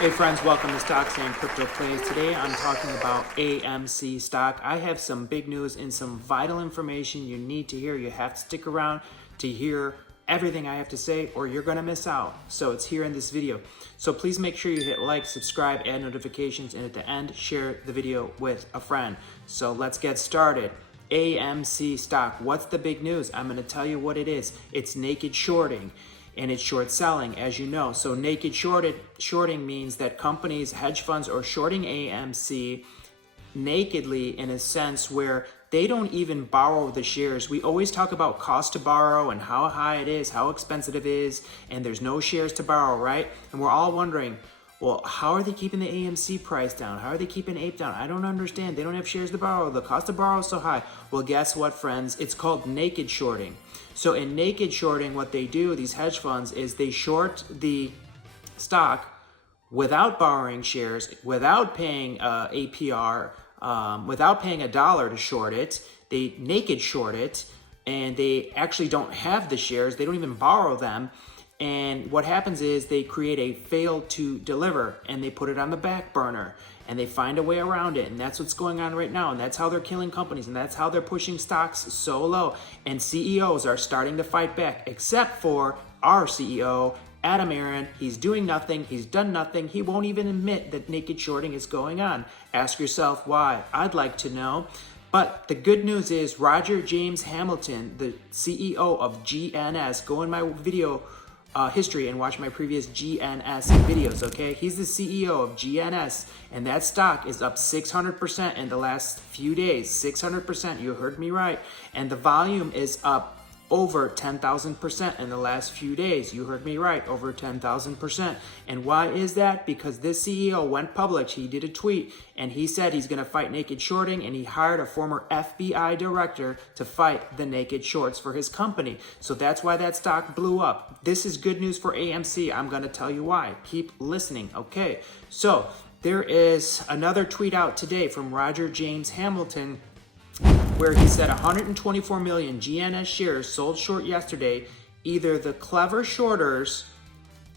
Hey friends, welcome to Stocks and Crypto Plays. Today I'm talking about AMC stock. I have some big news and some vital information you need to hear. You have to stick around to hear everything I have to say or you're going to miss out. So it's here in this video. So please make sure you hit like, subscribe, add notifications, and at the end, share the video with a friend. So let's get started. AMC stock. What's the big news? I'm going to tell you what it is. It's naked shorting. And it's short selling, as you know. So naked shorting means that companies, hedge funds, are shorting AMC nakedly in a sense where they don't even borrow the shares. We always talk about cost to borrow and how high it is, how expensive it is, and there's no shares to borrow, right? And we're all wondering, well, how are they keeping the AMC price down? How are they keeping APE down? I don't understand. They don't have shares to borrow. The cost to borrow is so high. Well, guess what, friends? It's called naked shorting. So in naked shorting, what they do, these hedge funds, is they short the stock without borrowing shares, without paying APR, without paying $1 to short it. They naked short it, and they actually don't have the shares. They don't even borrow them. And what happens is they create a fail to deliver and they put it on the back burner and they find a way around it. And that's what's going on right now. And that's how they're killing companies. And that's how they're pushing stocks so low. And CEOs are starting to fight back, except for our CEO, Adam Aron. He's doing nothing. He's done nothing. He won't even admit that naked shorting is going on. Ask yourself why. I'd like to know. But the good news is Roger James Hamilton, the CEO of GNS, go in my video history and watch my previous GNS videos, okay? He's the CEO of GNS, and that stock is up 600% in the last few days. 600%, you heard me right. And the volume is up over 10,000% in the last few days. You heard me right, over 10,000%. And why is that? Because this CEO went public. He did a tweet and he said he's going to fight naked shorting, and he hired a former FBI director to fight the naked shorts for his company. So that's why that stock blew up. This is good news for AMC. I'm going to tell you why. Keep listening, okay? So there is another tweet out today from Roger James Hamilton where he said 124 million GNS shares sold short yesterday. Either the clever shorters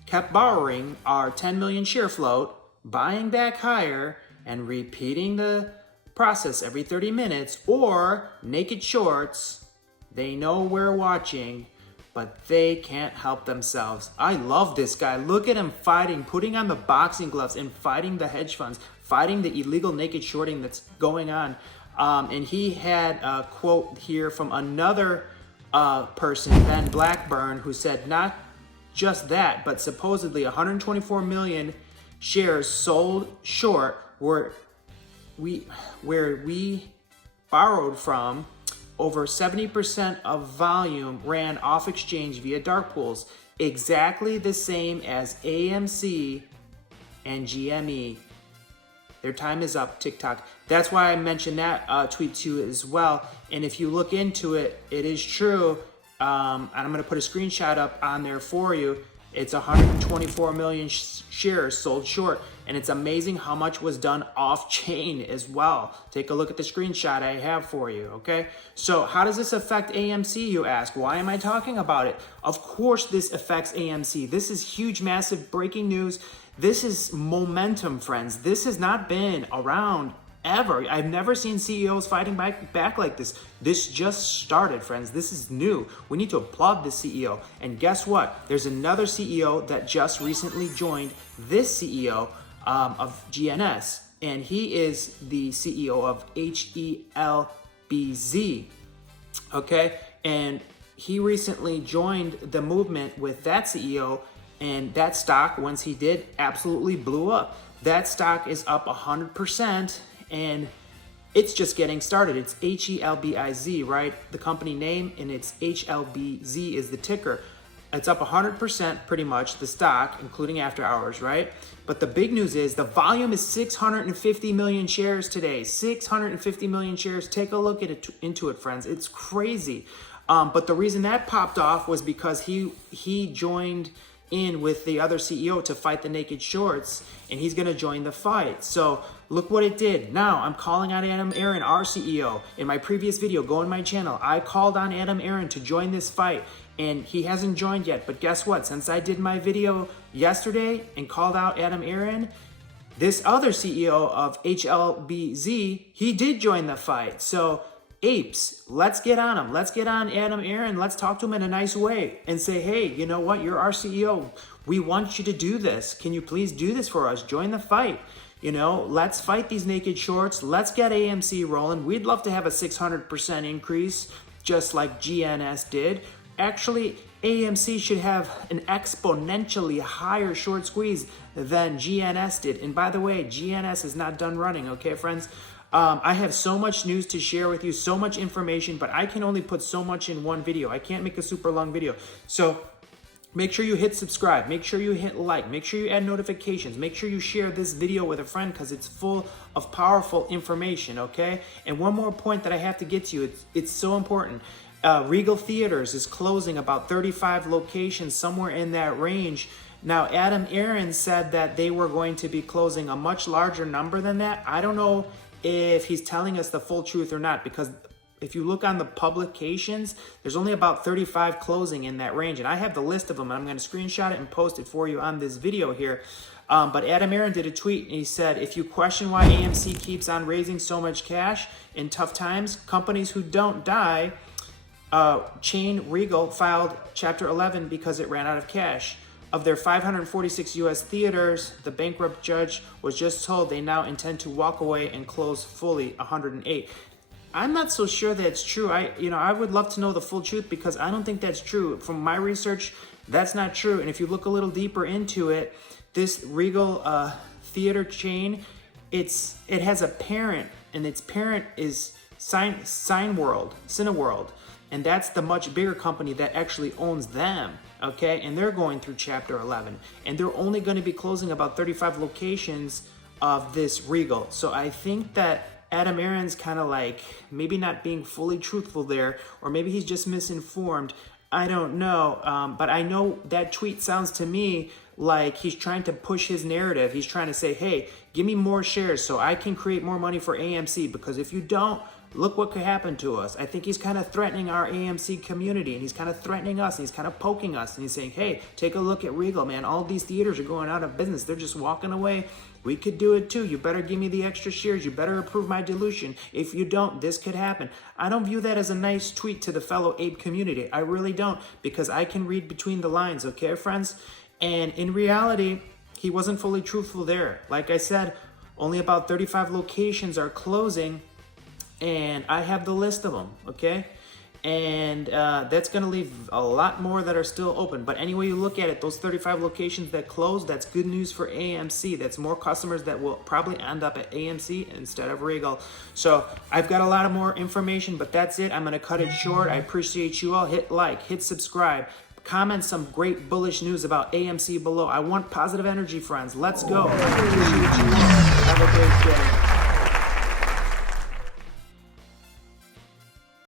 kept borrowing our 10 million share float, buying back higher, and repeating the process every 30 minutes, or naked shorts, they know we're watching, but they can't help themselves. I love this guy. Look at him fighting, putting on the boxing gloves and fighting the hedge funds, fighting the illegal naked shorting that's going on. And he had a quote here from another person, Ben Blackburn, who said not just that, but supposedly 124 million shares sold short where we borrowed from. Over 70% of volume ran off exchange via dark pools, exactly the same as AMC and GME. Their time is up, TikTok. That's why I mentioned that tweet to you as well. And if you look into it, it is true. And I'm going to put a screenshot up on there for you. It's 124 million shares sold short. And it's amazing how much was done off chain as well. Take a look at the screenshot I have for you, okay? So how does this affect AMC, you ask? Why am I talking about it? Of course this affects AMC. This is huge, massive breaking news. This is momentum, friends. This has not been around ever. I've never seen CEOs fighting back like this. This just started, friends. This is new. We need to applaud this CEO. And guess what? There's another CEO that just recently joined this CEO of GNS, and he is the CEO of Helbiz. Okay, and he recently joined the movement with that CEO. And that stock, once he did, absolutely blew up. That stock is up 100%, and it's just getting started. It's Helbiz, right? The company name, and it's HLBZ is the ticker. It's up 100% pretty much, the stock, including after hours, right? But the big news is the volume is 650 million shares today. 650 million shares. Take a look at it, into it, friends. It's crazy. But the reason that popped off was because he joined in with the other CEO to fight the naked shorts, and he's going to join the fight. So look what it did. Now I'm calling on Adam Aron, our CEO. In my previous video, go on my channel, I called on Adam Aron to join this fight, and he hasn't joined yet. But guess what? Since I did my video yesterday and called out Adam Aaron, this other CEO of HLBZ, he did join the fight. So apes, let's get on him. Let's get on Adam Aaron. Let's talk to him in a nice way and say, hey, you know what? You're our CEO. We want you to do this. Can you please do this for us? Join the fight. You know, let's fight these naked shorts. Let's get AMC rolling. We'd love to have a 600% increase, just like GNS did. Actually, AMC should have an exponentially higher short squeeze than GNS did. And by the way, GNS is not done running, okay, friends? I have so much news to share with you, so much information, but I can only put so much in one video. I can't make a super long video. So make sure you hit subscribe, make sure you hit like, make sure you add notifications, make sure you share this video with a friend because it's full of powerful information, okay? And one more point that I have to get to you, it's so important. Regal Theaters is closing about 35 locations, somewhere in that range. Now, Adam Aaron said that they were going to be closing a much larger number than that. I don't know if he's telling us the full truth or not, because if you look on the publications, there's only about 35 closing in that range. And I have the list of them. I'm going to screenshot it and post it for you on this video here. But Adam Aaron did a tweet and he said, if you question why AMC keeps on raising so much cash in tough times, companies who don't die, chain Regal filed Chapter 11 because it ran out of cash. Of their 546 U.S. theaters, the bankrupt judge was just told they now intend to walk away and close fully 108. I'm not so sure that's true. I would love to know the full truth because I don't think that's true. From my research, that's not true. And if you look a little deeper into it, this Regal theater chain, it has a parent, and its parent is Cineworld, and that's the much bigger company that actually owns them. Okay, and they're going through Chapter 11, and they're only going to be closing about 35 locations of this Regal. So I think that Adam Aaron's kind of like maybe not being fully truthful there, or maybe he's just misinformed. I don't know, but I know that tweet sounds to me like he's trying to push his narrative. He's trying to say, hey, give me more shares so I can create more money for AMC, because if you don't, look what could happen to us. I think he's kind of threatening our AMC community, and he's kind of threatening us, and he's kind of poking us, and he's saying, hey, take a look at Regal, man. All these theaters are going out of business. They're just walking away. We could do it too. You better give me the extra shares. You better approve my dilution. If you don't, this could happen. I don't view that as a nice tweet to the fellow ape community. I really don't, because I can read between the lines, okay, friends? And in reality, he wasn't fully truthful there. Like I said, only about 35 locations are closing, and I have the list of them, okay? And that's going to leave a lot more that are still open. But anyway you look at it, those 35 locations that closed, that's good news for AMC. That's more customers that will probably end up at AMC instead of Regal. So I've got a lot of more information, but that's it. I'm going to cut it short. I appreciate you all. Hit like, hit subscribe. Comment some great bullish news about AMC below. I want positive energy, friends. Let's go. I appreciate you.